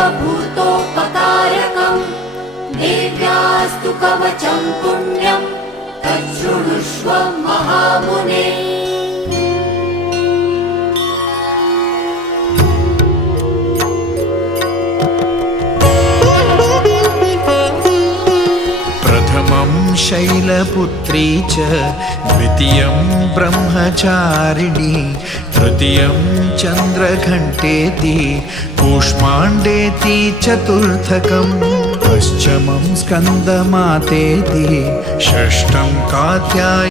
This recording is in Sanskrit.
सर्वभूतोपकारकम् देव्यास्तु कवचं पुण्यं तच्छृणुष्व महामुने। प्रथमं शैलपुत्री च द्वितीयं ब्रह्मचारिणी तृतीयं चन्द्रघण्टेति कूष्माण्डेति चतुर्थकम् पञ्चमं स्कन्दमातेति षष्ठं कात्यायनी